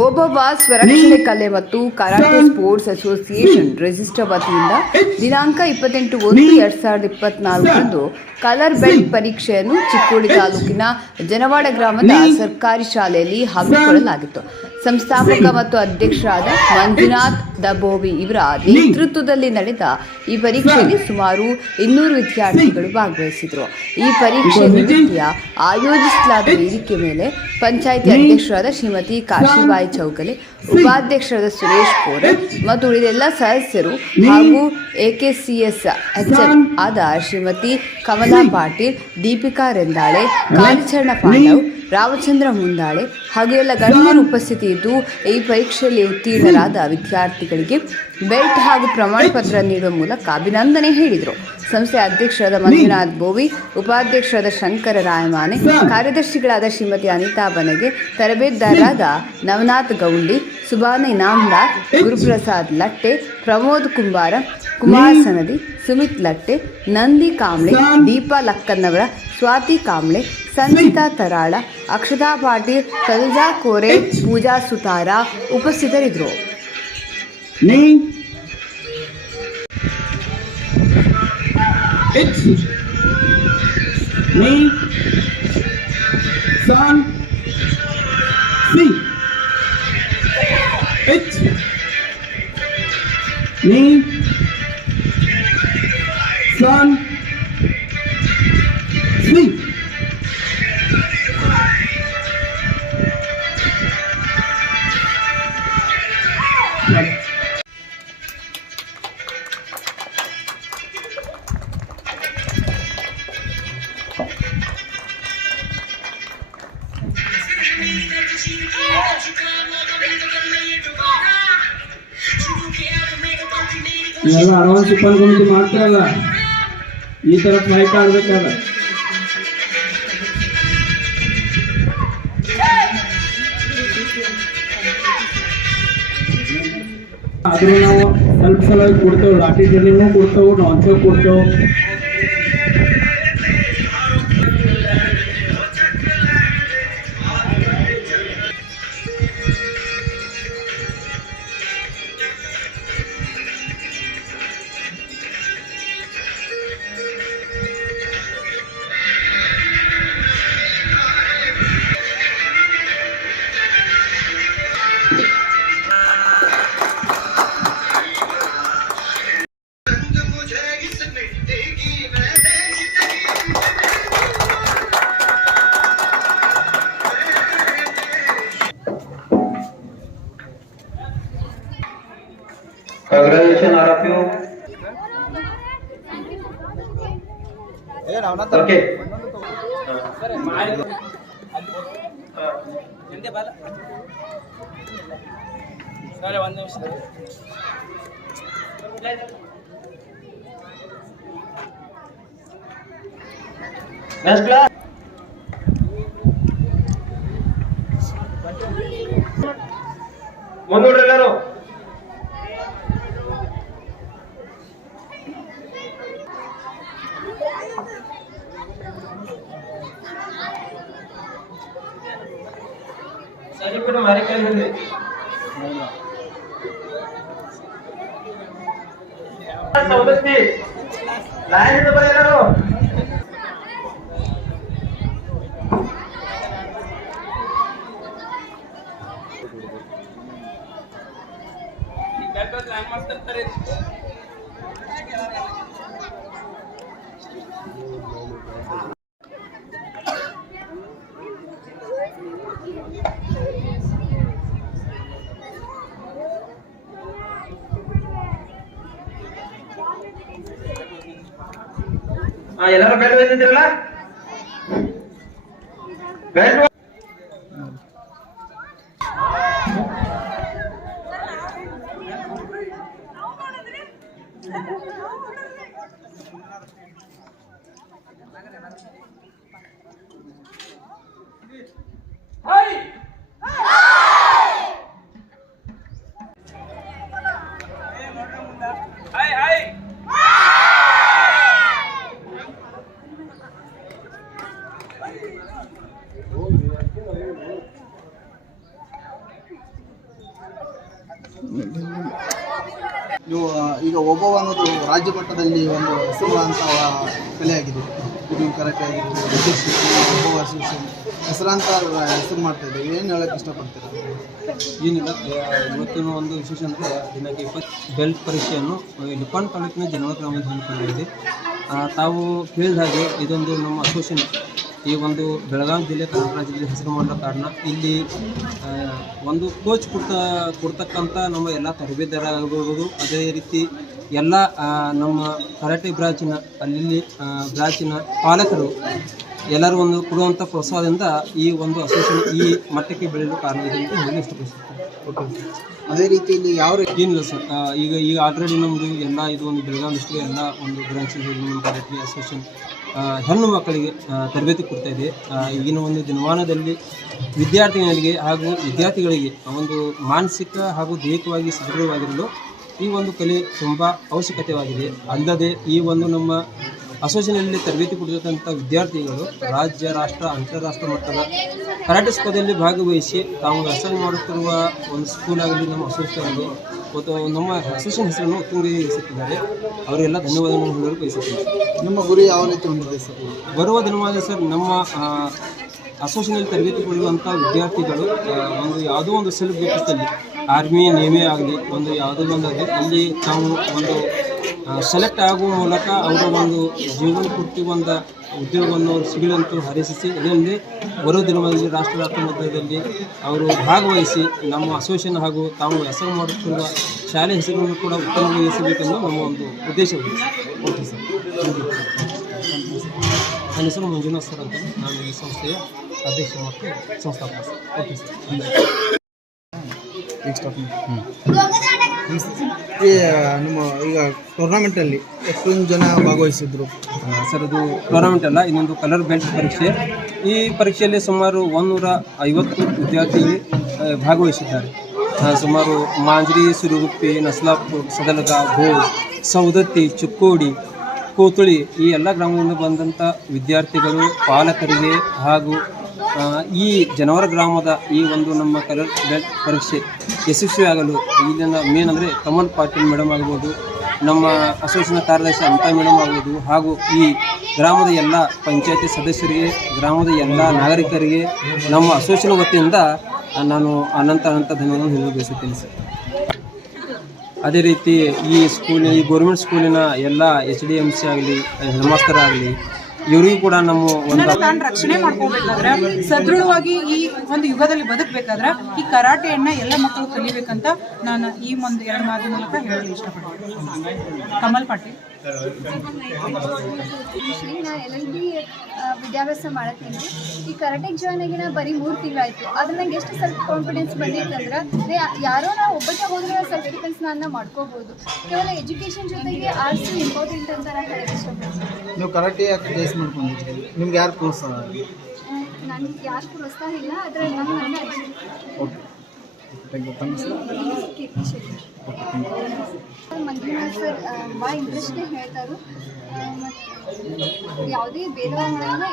ಓಬವ್ವ ಸ್ವರಕ್ಷಣೆ ಕಲೆ ಮತ್ತು karate sports association register ವತಿಯಿಂದ ದಿನಾಂಕ ಇಪ್ಪತ್ತೆಂಟು ಒಂದು ಎರಡ್ ಸಾವಿರದ ಇಪ್ಪತ್ನಾಲ್ಕರಂದು ಕಲರ್ ಬೆಲ್ಟ್ ಪರೀಕ್ಷೆಯನ್ನು ಚಿಕ್ಕೋಡಿ ತಾಲೂಕಿನ ಜನವಾಡ ಗ್ರಾಮದ ಸರ್ಕಾರಿ ಶಾಲೆಯಲ್ಲಿ ಹಮ್ಮಿಕೊಳ್ಳಲಾಗಿತ್ತು. ಸಂಸ್ಥಾಪಕ ಮತ್ತು ಅಧ್ಯಕ್ಷರಾದ ಮಂಜುನಾಥ್ ದಬೋವಿ ಇವರ ನೇತೃತ್ವದಲ್ಲಿ ನಡೆದ ಈ ಪರೀಕ್ಷೆಯಲ್ಲಿ ಸುಮಾರು ಇನ್ನೂರು ವಿದ್ಯಾರ್ಥಿಗಳು ಭಾಗವಹಿಸಿದರು. ಈ ಪರೀಕ್ಷೆ ನಿಮಿತ್ತ ಆಯೋಜಿಸಲಾದ ವೇದಿಕೆ ಮೇಲೆ ಪಂಚಾಯಿತಿ ಅಧ್ಯಕ್ಷರಾದ ಶ್ರೀಮತಿ ಕಾಶಿಬಾಯಿ ಚೌಗಲೆ ಉಪಾಧ್ಯಕ್ಷರಾದ ಸುರೇಶ್ ಕೋರೆ ಮತ್ತು ಉಳಿದೆಲ್ಲ ಸದಸ್ಯರು ಹಾಗೂ ಎಕೆಸಿಎಸ್ ಎಚ್ಎಂ ಆದ ಶ್ರೀಮತಿ ಕಮಲಾ ಪಾಟೀಲ್ ದೀಪಿಕಾ ರೆಂದಾಳೆ ಕಾಲಿಚರಣ ಪಾಂಡವ್ ರಾಮಚಂದ್ರ ಮುಂದಾಳೆ ಹಾಗೂ ಎಲ್ಲ ಗಣ್ಯರು ಉಪಸ್ಥಿತಿ ಇದ್ದು, ಈ ಪರೀಕ್ಷೆಯಲ್ಲಿ ಉತ್ತೀರ್ಣರಾದ ವಿದ್ಯಾರ್ಥಿಗಳಿಗೆ ಬೆಲ್ಟ್ ಹಾಗೂ ಪ್ರಮಾಣ ಪತ್ರ ನೀಡುವ ಮೂಲಕ ಅಭಿನಂದನೆ ಹೇಳಿದರು. ಸಂಸ್ಥೆ ಅಧ್ಯಕ್ಷರಾದ ಮಂಜುನಾಥ್ ಬೋವಿ, ಉಪಾಧ್ಯಕ್ಷರಾದ ಶಂಕರ ರಾಯಮಾನೆ, ಕಾರ್ಯದರ್ಶಿಗಳಾದ ಶ್ರೀಮತಿ ಅನಿತಾ ಬನಗೆ, ತರಬೇತುದಾರರಾದ ನವನಾಥ್ ಗೌಂಡಿ ಸುಬಾನಿ ನಾಮ್ದಾರ್, ಗುರುಪ್ರಸಾದ್ ಲಟ್ಟೆ, ಪ್ರಮೋದ್ ಕುಂಬಾರ ಕುಮಾರ್ ಸನದಿ ಸುಮಿತ್ ಲಟ್ಟೆ, ನಂದಿ ಕಾಂಬ್ಳೆ ದೀಪಾ ಲಕ್ಕನ್ನವರ, ಸ್ವಾತಿ ಕಾಂಬ್ಳೆ ಸಂಗೀತಾ ತರಾಳ ಅಕ್ಷತಾ ಪಾಟೀಲ್ ತನುಜಾ ಕೋರೆ ಪೂಜಾ ಸುತಾರ ಉಪಸ್ಥಿತರಿದ್ದರು Name. It's me. Son. ನೀವೆಲ್ಲ ಅಡ್ವಾನ್ಸ್ ಉಪನ್ಕೊಂಡು ಮಾಡ್ತಾರಲ್ಲ, ಈ ತರ ಫೈಟ್ ಆಡ್ಬೇಕಾದ. ಆದ್ರೂ ನಾವು ಸ್ವಲ್ಪ ಸಲ ಕೊಡ್ತೇವೆ, ಲಾಠಿ ಜರ್ನಿನೂ ಕೊಡ್ತೇವೆ ನಾನ್ಸೋ ಕೊಡ್ತೇವೆ. congratulations all of you okay సరే వంద నిమిషాలు నెక్స్ట్ క్లాస్ ముందు వెళ్ళారు చదివిన మరికెళ్ళింది సౌదత్తి లైన్ ఇవ్వలేరు ల్యాండ్ మాస్టర్ எல்லாரும் பேண்ட் வந்துட்டீங்களா பேண்ட் ಒಬ್ಬವ ಅನ್ನೋದು ರಾಜ್ಯ ಮಟ್ಟದಲ್ಲಿ ಒಂದು ಹೆಸರುವಾದಂಥ ಕಲೆಯಾಗಿದೆ ಇದು ಆಗಿರ್ಬೋದು ಒಬ್ಬವ ಅಸೋಸಿಯೇಷನ್ ಹೆಸರಾಂತ ಹೆಸರು ಮಾಡ್ತಾ ಇದ್ದೀವಿ ಏನು ಹೇಳಕ್ಕೆ ಇಷ್ಟಪಡ್ತೀರಾ? ಏನಿಲ್ಲ ಇವತ್ತಿನ ಒಂದು ವಿಶೇಷ ಅಂದರೆ ದಿನಕ್ಕೆ ಇಪ್ಪತ್ತು ಬೆಲ್ಟ್ ಪರೀಕ್ಷೆಯನ್ನು ನಿಪ್ಪಾಣ ತಾಲೂಕಿನ ಜನವರಿ ಗ್ರಾಮದಲ್ಲಿ ಹಮ್ಮಿಕೊಳ್ಳಲಾಗಿದೆ ಆ, ತಾವು ಕೇಳಿದ ಹಾಗೆ ಇದೊಂದು ನಮ್ಮ ಅಸೋಸಿಯೇಷನ್. ಈ ಒಂದು ಬೆಳಗಾವಿ ಜಿಲ್ಲೆ ಕನ್ನಡ ಜಿಲ್ಲೆ ಹೆಸರು ಮಾಡೋ ಕಾರಣ ಇಲ್ಲಿ ಒಂದು ಕೋಚ್ ಕೊಡ್ತ ಕೊಡ್ತಕ್ಕಂಥ ನಮ್ಮ ಎಲ್ಲ ತರಬೇತುದಾರರಾಗಿರ್ಬೋದು. ಅದೇ ರೀತಿ ಎಲ್ಲ ನಮ್ಮ ಕರಾಟೆ ಬ್ರಾಂಚಿನ ಅಲ್ಲಿ ಬ್ರಾಂಚಿನ ಪಾಲಕರು ಎಲ್ಲರೂ ಒಂದು ಕೊಡುವಂಥ ಪ್ರೋತ್ಸಾಹದಿಂದ ಈ ಒಂದು ಅಸೋಸಿಯೇಷನ್ ಈ ಮಟ್ಟಕ್ಕೆ ಬೆಳೆಯಲು ಕಾರಣ ಇದೆ ಅಂತ ಹೇಳಿ ಇಷ್ಟಪಡಿಸುತ್ತೇನೆ. ಓಕೆ ಅದೇ ರೀತಿ ಇಲ್ಲಿ ಯಾವ ರೀತಿ ಏನಿಲ್ಲ ಸರ್ ಈಗ ಈಗ ಆಲ್ರೆಡಿ ನಮ್ಮದು ಎಲ್ಲ ಇದು ಒಂದು ಬೆಳಗಾವಿ ಡಿಸ್ಟ್ರಿಕ್ಟ್ ಎಲ್ಲ ಒಂದು ನಮ್ಮ ಕರಾಟೆ ಅಸೋಸಿಯೇಷನ್ ಹೆಣ್ಣು ಮಕ್ಕಳಿಗೆ ತರಬೇತಿ ಕೊಡ್ತಾ ಇದೆ. ಈಗಿನ ಒಂದು ದಿನಮಾನದಲ್ಲಿ ವಿದ್ಯಾರ್ಥಿಗಳಿಗೆ ಹಾಗೂ ವಿದ್ಯಾರ್ಥಿಗಳಿಗೆ ಒಂದು ಮಾನಸಿಕ ಹಾಗೂ ದೈಹಿಕವಾಗಿ ಸದೃಢವಾಗಿರಲು ಈ ಒಂದು ಕಲೆ ತುಂಬ ಅವಶ್ಯಕತೆವಾಗಿದೆ ಅಲ್ಲದೆ ಈ ಒಂದು ನಮ್ಮ ಅಸೋಸಿಯೇಷನಲ್ಲಿ ತರಬೇತಿ ಕೊಡ್ತಕ್ಕಂಥ ವಿದ್ಯಾರ್ಥಿಗಳು ರಾಜ್ಯ, ರಾಷ್ಟ್ರ, ಅಂತಾರಾಷ್ಟ್ರ ಮಟ್ಟದ ಕರಾಟೆ ಸ್ಪರ್ಧೆಯಲ್ಲಿ ಭಾಗವಹಿಸಿ ತಾವು ವ್ಯಾಸಂಗ ಮಾಡುತ್ತಿರುವ ಒಂದು ಸ್ಕೂಲ್ ಆಗಲಿ, ನಮ್ಮ ಅಸೋಸಿಯೇಷನ್ ಆಗಲಿ ಮತ್ತು ನಮ್ಮ ಅಸೋಸಿಯೇಷನ್ ಹೆಸರನ್ನು ಉತ್ತುಂಗೀಕರಿಸುತ್ತಿದ್ದಾರೆ ಅವರಿಗೆಲ್ಲ ಧನ್ಯವಾದಗಳನ್ನು ಹೇಳಲು ಬಯಸುತ್ತೇನೆ. ನಿಮ್ಮ ಗುರಿ ಯಾವ ರೀತಿ ಹೊಂದಿದೆ ಸರ್? ಬರುವ ದಿನವಾದ ಸರ್ ನಮ್ಮ ಅಸೋಸಿಯೇಷನಲ್ಲಿ ತರಬೇತಿ ಪಡೆಯುವಂಥ ವಿದ್ಯಾರ್ಥಿಗಳು ಒಂದು ಯಾವುದೋ ಒಂದು ಸೆಲ್ಫ್ ಬೇಕಲ್ಲಿ ಆರ್ಮಿ ನೇಮೇ ಆಗಲಿ ಒಂದು ಯಾವುದೋ ಒಂದು ಆಗಲಿ ಅಲ್ಲಿ ತಾವು ಒಂದು ಸೆಲೆಕ್ಟ್ ಆಗುವ ಮೂಲಕ ಅವರ ಒಂದು ಜೀವನ ಪೂರ್ತಿ ಒಂದು ಉದ್ಯೋಗವನ್ನು ಸಿಗಲಂತೂ ಹರಿಸಿಸಿ ಇದರಲ್ಲಿ ಬರೋ ದಿನಗಳಲ್ಲಿ ರಾಷ್ಟ್ರ ಮಧ್ಯದಲ್ಲಿ ಮಟ್ಟದಲ್ಲಿ ಅವರು ಭಾಗವಹಿಸಿ ನಮ್ಮ ಅಸೋಸಿಯೇಷನ್ ಹಾಗೂ ತಾವು ಹೆಸರು ಮಾಡುತ್ತಿರುವ ಶಾಲೆ ಹೆಸರುಗಳನ್ನು ಕೂಡ ಉತ್ತಮಗೊಳಿಸಬೇಕೆಂದು ನಮ್ಮ ಒಂದು ಉದ್ದೇಶವಿದೆ ಓಕೆ ಸರ್ ನನ್ನ ಹೆಸರು ಮಂಜುನಾಥ್ ಸರ್ ಅಂತ ನಾನು ಈ ಸಂಸ್ಥೆಯ ಅಧ್ಯಕ್ಷ ಮತ್ತು ಸಂಸ್ಥಾಪಕ ಸರ್. ಓಕೆ ಸರ್ ನಿಮ್ಮ ಈಗ ಟೂರ್ನಮೆಂಟಲ್ಲಿ ಎಷ್ಟೊಂದು ಜನ ಭಾಗವಹಿಸಿದ್ರು. ಸರ್, ಅದು ಟೂರ್ನಮೆಂಟ್ ಅಲ್ಲ, ಇನ್ನೊಂದು ಕಲರ್ ಬೆಲ್ಟ್ ಪರೀಕ್ಷೆ. ಈ ಪರೀಕ್ಷೆಯಲ್ಲಿ ಸುಮಾರು ಒಂದೂರ ಐವತ್ತು ವಿದ್ಯಾರ್ಥಿಗಳು ಭಾಗವಹಿಸಿದ್ದಾರೆ. ಸುಮಾರು ಮಾಂಜ್ರಿ, ಸುರುಗುಪ್ಪಿ ನಸ್ಲಾಪುರ್ ಸದಲಗ ಭೋ ಸೌದತ್ತಿ, ಚುಕ್ಕೋಡಿ, ಕೋತುಳಿ ಈ ಎಲ್ಲ ಗ್ರಾಮದಿಂದ ಬಂದಂಥ ವಿದ್ಯಾರ್ಥಿಗಳು, ಪಾಲಕರಿಗೆ ಹಾಗೂ ಈ ಜನವರ ಗ್ರಾಮದ ಈ ಒಂದು ನಮ್ಮ ಬೆಲ್ಟ್ ಪರೀಕ್ಷೆ ಯಶಸ್ವಿಯಾಗಲು ಇಲ್ಲಿನ ಮೇನ್ ಅಂದರೆ ಕಮಲ್ ಪಾಟೀಲ್ ಮೇಡಮ್ ಆಗ್ಬೋದು, ನಮ್ಮ ಅಸೋಸಿಯೇಷನ್ ಕಾರ್ಯದರ್ಶಿ ಅಂತ ಮೇಡಮ್ ಆಗ್ಬೋದು, ಹಾಗೂ ಈ ಗ್ರಾಮದ ಎಲ್ಲ ಪಂಚಾಯತಿ ಸದಸ್ಯರಿಗೆ, ಗ್ರಾಮದ ಎಲ್ಲ ನಾಗರಿಕರಿಗೆ, ನಮ್ಮ ಅಸೋಸಿಯೇಷನ್ ವತಿಯಿಂದ ನಾನು ಅನಂತ ಅನಂತ ಧನ್ಯವಾದ ಹೇಳಲು ಬಯಸುತ್ತೇನೆ ಸರ್. ಅದೇ ರೀತಿ ಈ ಸ್ಕೂಲಿನ ಈ ಗೌರ್ಮೆಂಟ್ ಸ್ಕೂಲಿನ ಎಲ್ಲ ಎಚ್ ಡಿ ಎಂ ಸಿ ಆಗಲಿ ಹೆಡ್ಮಾಸ್ಟರ್ ಆಗಲಿ ಇವರಿಗೂ ಕೂಡ ನಮ್ಮ ಒಂದು ತಾನು ರಕ್ಷಣೆ ಮಾಡ್ಕೋಬೇಕಾದ್ರೆ ಸದೃಢವಾಗಿ ಈ ಒಂದು ಯುಗದಲ್ಲಿ ಬದುಕಬೇಕಾದ್ರೆ ಈ ಕರಾಟೆಯನ್ನ ಎಲ್ಲ ಮಕ್ಕಳು ಕಲಿಬೇಕಂತ ನಾನು ಈ ಒಂದು ಎರಡು ಮಾತು ಮೂಲಕ ಹೇಳಲು ಇಷ್ಟಪಡ್ತೀನಿ. ಕಮಲ್ ಪಾಟೀಲ್. ಶ್ರೀ ನಾ ಎಲ್ ಎಲ್ ಬಿ ವಿದ್ಯಾಭ್ಯಾಸ ಮಾಡತ್ತೀನಿ ಈ ಕರಾಟೆಗೆ ಜಾಯ್ನ್ ಆಗಿ ನಾ ಬರೀ ಮೂರು ತಿಂಗಳಾಯ್ತು. ಆದ್ರೆ ನಂಗೆ ಎಷ್ಟು ಸೆಲ್ಫ್ ಕಾನ್ಫಿಡೆನ್ಸ್ ಬಂದಿತ್ತಂದ್ರೆ ಅಂದ್ರೆ ಯಾರೋ ನಾವು ಒಬ್ಬಕ್ಕೆ ಹೋದ್ರೆ ಸೆಲ್ಫ್ ಡಿಫೆನ್ಸ್ ನಾನು ಮಾಡ್ಕೋಬಹುದು ಕೇವಲ ಎಜುಕೇಶನ್ ಜೊತೆಗೆ ಆರ್ಟ್ಸ್ ಇಂಪಾರ್ಟೆಂಟ್ ಅಂತ ನಾನು ಹೇಳಕ್ಕೆ ಇಷ್ಟಪಡ್ತೀನಿ. ನೀವು ಕರಾಟೆ ಮಾಡ್ಕೊಂಡಿದ್ದೀರಿ? ನಿಮ್ಗೆ ಯಾರು ಪ್ರೋತ್ಸಾಹ ನನಗೆ ಯಾರು ಪ್ರೋತ್ಸಾಹ ಇಲ್ಲ ಆದರೆ ನಮ್ಮ ನನ್ನ okay. Sir. Keerthi Manjunath sir ಭಾಳ ಇಂಟ್ರೆಸ್ಟಿಂಗ್ ಹೇಳ್ತಾರೆ. ಮತ್ತು ಯಾವುದೇ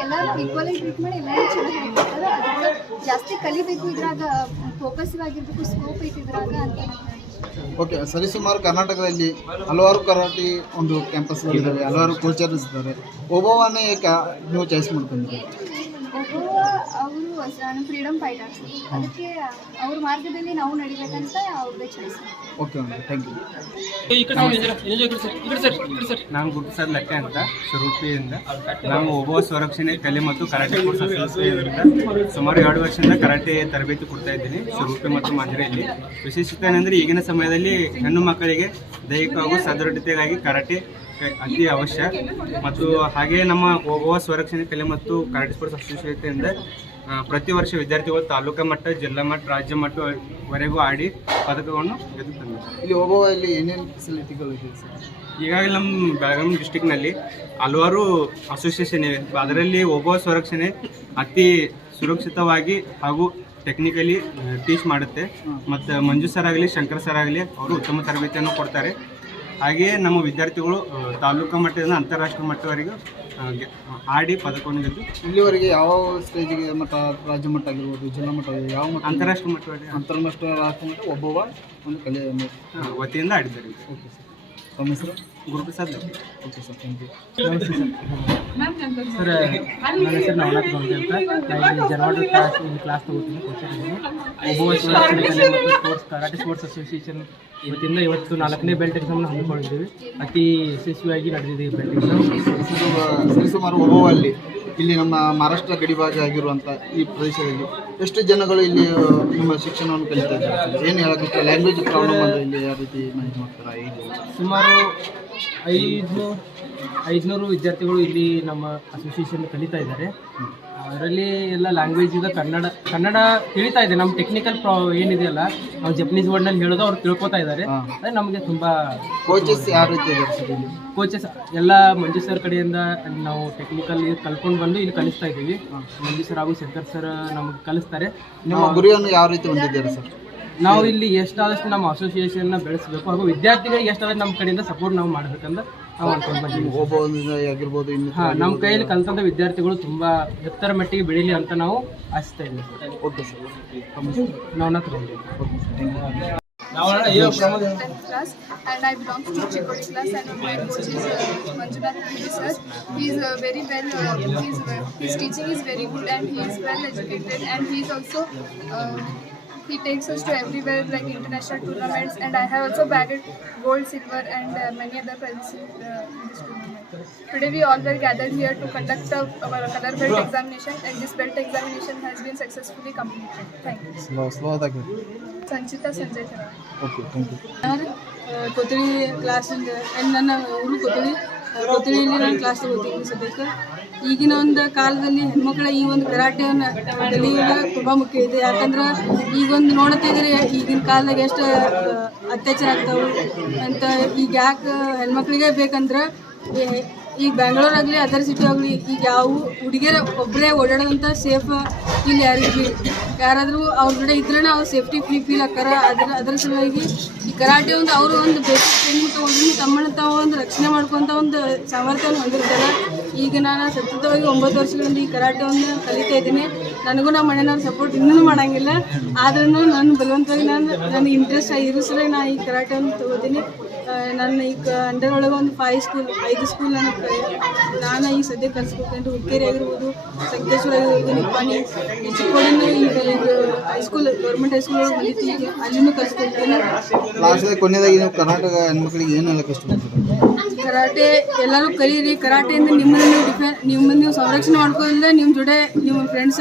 ಎಲ್ಲರೂ ಈಕ್ವಲಿ ಟ್ರೀಟ್ ಮಾಡಿ ಎಲ್ಲರೂ ಚೆನ್ನಾಗಿ ಜಾಸ್ತಿ ಕಲಿಬೇಕು ಇದ್ರಾಗ ಫೋಕಸ್ ಆಗಿರ್ಬೇಕು ಸ್ಕೋಪ್ ಐತಿ ಇದ್ರಾಗ ಅಂತ. ನಾನು ಸರಿ ಸುಮಾರು ಕರ್ನಾಟಕದಲ್ಲಿ ಹಲವಾರು ಕರಾಟಿ ಒಂದು ಕ್ಯಾಂಪಸ್ಗಳಿದ್ದಾವೆ ಹಲವಾರು ಕೋಚರ್ಸ್ ಇದ್ದಾರೆ. ಒಬ್ಬವನ್ನೇ ಏಕೆ ನೀವು ಚಾಯ್ಸ್ ಮಾಡ್ಕೊಂಡಿದ್ದೀರಿ? ಅವರು ಫ್ರೀಡಮ್ ಫೈಟರ್ಸ್ ಅದಕ್ಕೆ ಅವ್ರ ಮಾರ್ಗದಲ್ಲಿ ನಾವು ನಡಿಬೇಕಂತ ಅವ್ರದ್ದೇ ಚಾಯ್ಸ್ ಓಕೆ ಥ್ಯಾಂಕ್ ಯು ನಾನು ಗುರುಪ್ರಸಾದ್ ಲೆಕ್ಕ ಅಂತ ಸ್ವರೂಪಿಯಿಂದ ನಾವು ಒಬ್ಬ ಸ್ವರಕ್ಷಣೆ ಕಲೆ ಮತ್ತು ಕರಾಟೆ ಕೋರ್ಸ್ ಅಸೋಸಿಯೇಷನ್ನಿಂದ ಸುಮಾರು ಎರಡು ವರ್ಷದಿಂದ ಕರಾಟೆ ತರಬೇತಿ ಕೊಡ್ತಾ ಇದ್ದೀನಿ ಸ್ವರೂಪಿ ಮತ್ತು ಮಾದರಿಯಲ್ಲಿ ವಿಶೇಷತೆ ಏನಂದರೆ ಈಗಿನ ಸಮಯದಲ್ಲಿ ಹೆಣ್ಣು ಮಕ್ಕಳಿಗೆ ದೈಹಿಕ ಹಾಗೂ ಸದೃಢತೆಗಾಗಿ ಕರಾಟೆ ಅತಿ ಅವಶ್ಯ. ಮತ್ತು ಹಾಗೆಯೇ ನಮ್ಮ ಒಬ್ಬ ಸ್ವರಕ್ಷಣೆ ಕಲೆ ಮತ್ತು ಕರಾಟೆ ಸ್ಪೋರ್ಟ್ಸ್ ಅಸೋಸಿಯೇಷನ್ ಪ್ರತಿ ವರ್ಷ ವಿದ್ಯಾರ್ಥಿಗಳು ತಾಲೂಕಾ ಮಟ್ಟ ಜಿಲ್ಲಾ ಮಟ್ಟ ರಾಜ್ಯ ಮಟ್ಟವರೆಗೂ ಆಡಿ ಪದಕವನ್ನು ಗೆದ್ದು ತಂದಿದ್ದಾರೆ ಇಲ್ಲಿ ಅಲ್ಲಿ ಏನೇನು ಫೆಸಿಲಿಟಿಗಳು ಇದೆ ಸರ್? ಈಗಾಗಲೇ ನಮ್ಮ ಬೆಳಗಾವಿ ಡಿಸ್ಟಿಕ್ನಲ್ಲಿ ಹಲವಾರು ಅಸೋಸಿಯೇಷನ್ ಇವೆ. ಅದರಲ್ಲಿ ಒಬ್ಬ ಸ್ವರಕ್ಷಣೆ ಅತಿ ಸುರಕ್ಷಿತವಾಗಿ ಹಾಗೂ ಟೆಕ್ನಿಕಲಿ ಟೀಚ್ ಮಾಡುತ್ತೆ. ಮತ್ತು ಮಂಜು ಸರ್ ಆಗಲಿ ಶಂಕರ್ ಸರ್ ಆಗಲಿ ಅವರು ಉತ್ತಮ ತರಬೇತಿಯನ್ನು ಕೊಡ್ತಾರೆ. ಹಾಗೆಯೇ ನಮ್ಮ ವಿದ್ಯಾರ್ಥಿಗಳು ತಾಲೂಕು ಮಟ್ಟದಿಂದ ಅಂತಾರಾಷ್ಟ್ರೀಯ ಮಟ್ಟವರೆಗೂ ಆ, ಗೆ- ಆಡಿ ಪದಕವನ್ನು ಗೆದ್ದು ಇಲ್ಲಿವರೆಗೆ ಯಾವ ಸ್ಟೇಜಿಗೆ ಮಟ್ಟ ರಾಜ್ಯ ಮಟ್ಟ ಆಗಿರ್ಬೋದು ಜಿಲ್ಲಾ ಮಟ್ಟ ಆಗಿರ್ಬೋದು, ಯಾವ ಮಟ್ಟ ಅಂತಾರಾಷ್ಟ್ರ ಮಟ್ಟ ಅಂತಾರಾಷ್ಟ್ರೀಯ ರಾಷ್ಟ್ರ ಮಟ್ಟ ಒಬ್ಬವ ಒಂದು ಕಲೆ ವತಿಯಿಂದ ಆಡಿದ್ದಾರೆ. ಓಕೆ ಸರ್ ತಮ್ಮ ಹೆಸರು? Guruprasad okay sir thank you sir ನನ್ನ ಹೆಸರು ನವನಾಥ್ ಗೌಂಡೆ ಅಂತ ನಾನು ಇಲ್ಲಿ ಜನವರಿ ಕ್ಲಾಸ್ ಇಲ್ಲಿ ಕ್ಲಾಸ್ ತಗೋತೀನಿ ಕೋಚಿಂಗ್ ಒಬ್ಬ ಸ್ಪೋರ್ಟ್ಸ್ ಕರಾಟೆ ಸ್ಪೋರ್ಟ್ಸ್ ಅಸೋಸಿಯೇಷನ್ ಇವತ್ತಿಂದ ಇವತ್ತು ನಾಲ್ಕನೇ ಬೆಲ್ಟ್ ಎಕ್ಸಾಮ್ನ ಹಮ್ಮಿಕೊಂಡಿದ್ದೀವಿ. ಅತಿ ಯಶಸ್ವಿಯಾಗಿ ನಡೆದಿದೆ ಈ ಬೆಲ್ಟ್ ಎಕ್ಸಾಮ್ ಸರಿಸುಮಾರು ಒಬ್ಬವಲ್ಲಿ ಇಲ್ಲಿ ನಮ್ಮ ಮಹಾರಾಷ್ಟ್ರ ಗಡಿಭಾಗ ಆಗಿರುವಂಥ ಈ ಪ್ರದೇಶದಲ್ಲಿ ಎಷ್ಟು ಜನಗಳು ಇಲ್ಲಿ ನಿಮ್ಮ ಶಿಕ್ಷಣವನ್ನು ಕಲಿತಾ ಇದ್ದಾರೆ? ಏನು ಹೇಳೋಕ್ಕೆ ಲ್ಯಾಂಗ್ವೇಜ್ ಪ್ರಾಬ್ಲಮ್ ಅಂದರೆ ಇಲ್ಲಿ ಯಾವ ರೀತಿ ಮ್ಯಾನೇಜ್ ಮಾಡ್ತಾರೆ? ಸುಮಾರು ಐದುನೂರು ಐದುನೂರು ವಿದ್ಯಾರ್ಥಿಗಳು ಇಲ್ಲಿ ನಮ್ಮ ಅಸೋಸಿಯೇಷನ್ ಕಲಿತಾ ಇದ್ದಾರೆ. ಅದರಲ್ಲಿ ಎಲ್ಲ ಲ್ಯಾಂಗ್ವೇಜ್ ಇದೆ ಕನ್ನಡ ಕನ್ನಡ ತಿಳಿತಾ ಇದೆ. ನಮ್ಮ ಟೆಕ್ನಿಕಲ್ ಪ್ರಾ ಏನಿದೆಯಲ್ಲ ನಾವು ಜಪನೀಸ್ ವರ್ಡ್ನಲ್ಲಿ ಹೇಳೋದು ಅವ್ರು ತಿಳ್ಕೊತಾ ಇದ್ದಾರೆ. ಅದೇ ನಮಗೆ ತುಂಬ ಕೋಚಸ್ ಯಾವ ರೀತಿ ಕೋಚಸ್ ಎಲ್ಲ ಮಂಜು ಸರ್ ಕಡೆಯಿಂದ ನಾವು ಟೆಕ್ನಿಕಲ್ ಕಲ್ಕೊಂಡು ಬಂದು ಇಲ್ಲಿ ಕಲಿಸ್ತಾ ಇದ್ದೀವಿ. ಮಂಜು ಸರ್ ಹಾಗೂ ಶಂಕರ್ ಸರ್ ನಮಗೆ ಕಲಿಸ್ತಾರೆ. ನಿಮ್ಮ ಗುರಿಯನ್ನು ಯಾವ ರೀತಿ ಹೊಂದಿದ್ದೀರಾ ಸರ್? ನಾವು ಇಲ್ಲಿ ಎಷ್ಟಾದಷ್ಟು ನಮ್ಮ ಅಸೋಸಿಯೇಷನ್ನ ಬೆಳೆಸಬೇಕು? ಹಾಗೂ ವಿದ್ಯಾರ್ಥಿಗಳಿಗೆ ಎಷ್ಟಾದಷ್ಟು ನಮ್ಮ ಕಡೆಯಿಂದ ಸಪೋರ್ಟ್ ನಾವು ಮಾಡಬೇಕಂತ ನಾವು ಆಗಿರ್ಬೋದು ಇನ್ನು ಹಾ ನಮ್ಮ ಕೈಯಲ್ಲಿ ಕಲ್ತಂಥ ವಿದ್ಯಾರ್ಥಿಗಳು ತುಂಬಾ ಎತ್ತರ ಮಟ್ಟಿಗೆ ಬೆಳೀಲಿ ಅಂತ ನಾವು ಆಶಿಸ್ತಾ ಇದ್ದೀವಿ. ಓಕೆ ಸರ್ ತಮ್ಮ ಹೆಸರು? Navanath Gounde okay sir thank you tenth class and I belong to Chikodi class and my coach is uh, Manjunath Reddy sir. He is uh, very well, uh, he is, uh, his teaching is very good and he is well educated and he is also, uh, he takes us to everywhere like international tournaments and I have also bagged gold, silver and uh, many other prizes in, uh, in this tournament. Today we all were gathered here to conduct a, our color belt examination and this belt examination has been successfully completed. Thank you. Slow slow ಆಗಿ Sanchita Sanjay Thara. Okay thank you ಕೊತ್ತಳಿ ಕ್ಲಾಸಿಂದ ನನ್ನ ಊರು ಕೊತ್ತಳಿ ಕೊತ್ತಳಿಯಲ್ಲಿ ನಾನು class ತಗೋತೀನಿ ಸದ್ಯಕ್ಕೆ ಈಗಿನ ಒಂದು ಕಾಲದಲ್ಲಿ ಹೆಣ್ಮಕ್ಳ ಈ ಒಂದು ಕರಾಟೆಯನ್ನು ಕಲಿಯೋದು ತುಂಬ ಮುಖ್ಯ ಇದೆ. ಯಾಕಂದ್ರೆ ಈಗೊಂದು ನೋಡುತ್ತಿದ್ರೆ ಇದ್ರೆ ಈಗಿನ ಕಾಲದಾಗ ಎಷ್ಟು ಅತ್ಯಾಚಾರ ಆಗ್ತಾವೆ ಅಂತ. ಈಗ ಯಾಕೆ ಹೆಣ್ಮಕ್ಳಿಗೆ ಬೇಕಂದ್ರೆ ಈಗ ಬ್ಯಾಂಗ್ಳೂರಾಗಲಿ ಅದರ್ ಸಿಟಿ ಆಗಲಿ, ಈಗ ಯಾವ ಹುಡುಗಿಯರ ಒಬ್ಬರೇ ಓಡಾಡೋದಂಥ ಸೇಫ್ ಇಲ್ಲಿ ಯಾರಿಗೂ. ಯಾರಾದರೂ ಅವ್ರ ಕಡೆ ಇದ್ರೆ ಅವ್ರು ಸೇಫ್ಟಿ ಫ್ರೀ ಫೀಲ್ ಆಕಾರ ಅದ್ರ, ಅದರ ಸಲುವಾಗಿ ಈ ಕರಾಟೆ ಒಂದು ಅವರು ಒಂದು ಬೇಸಿಕ್ ಟ್ರೈನಿಂಗ್ ತೊಗೊಂಡ್ರು, ತಮ್ಮನ್ನ ತಾವು ಒಂದು ರಕ್ಷಣೆ ಮಾಡ್ಕೊತ ಒಂದು ಸಾಮರ್ಥ್ಯವನ್ನು ಹೊಂದಿರ್ತಾರೆ. ಈಗ ನಾನು ಸತತವಾಗಿ ಒಂಬತ್ತು ವರ್ಷಗಳಿಂದ ಈ ಕರಾಟೆವನ್ನು ಕಲಿತಾ ಇದ್ದೀನಿ. ನನಗೂ ನಮ್ಮ ಮನೆಯವ್ರ ಸಪೋರ್ಟ್ ಇನ್ನೂ ಮಾಡೋಂಗಿಲ್ಲ. ಆದ್ರೂ ನಾನು ಬಲವಂತವಾಗಿ ನಾನು ನನಗೆ ಇಂಟ್ರೆಸ್ಟ್ ಇರೋ ಸಲ ನಾನು ಈ ಕರಾಟೆವನ್ನು ತಗೋತೀನಿ. ನಾನು ನನ್ನ ಈಗ ಅಂಡರ್ ಒಳಗೆ ಒಂದು ಫೈವ್ ಸ್ಕೂಲ್ ಐದು ಸ್ಕೂಲ್ ನಾನು ನಾನು ಈ ಸದ್ಯ ಕಲಿಸ್ಬೇಕಂದ್ರೆ ಹುಕ್ಕೇರಿ ಆಗಿರ್ಬೋದು, ಸಂಕೇಶ್ವರ ಆಗಿರ್ಬೋದು, ನಿಪ್ಪಾಣಿ, ಚಿಕ್ಕೋಡಿನೂ ಈಗ ಹೈಸ್ಕೂಲ್ ಗೌರ್ಮೆಂಟ್ ಹೈಸ್ಕೂಲ್ ಒಳಗೆ ಕಲಿತೀನಿ ಅಲ್ಲಿನೂ ಕಲಿಸ್ಕೊಳ್ತೀನಿ ಕೊನೆಯದಾಗಿ ನೀವು ಕರ್ನಾಟಕ ಹೆಣ್ಮಕ್ಳಿಗೆ ಏನು ಕಷ್ಟ ಕರಾಟೆ, ಎಲ್ಲರೂ ಕಲೀರಿ ಕರಾಟೆಯಿಂದ ನಿಮ್ಮನ್ನು ನೀವು ಡಿಫೆ ನಿಮ್ಮನ್ನು ನೀವು ಸಂರಕ್ಷಣೆ ಮಾಡ್ಕೊಳ್ಳಿಲ್ಲ ನಿಮ್ಮ ಜೊತೆ ನಿಮ್ಮ ಫ್ರೆಂಡ್ಸ್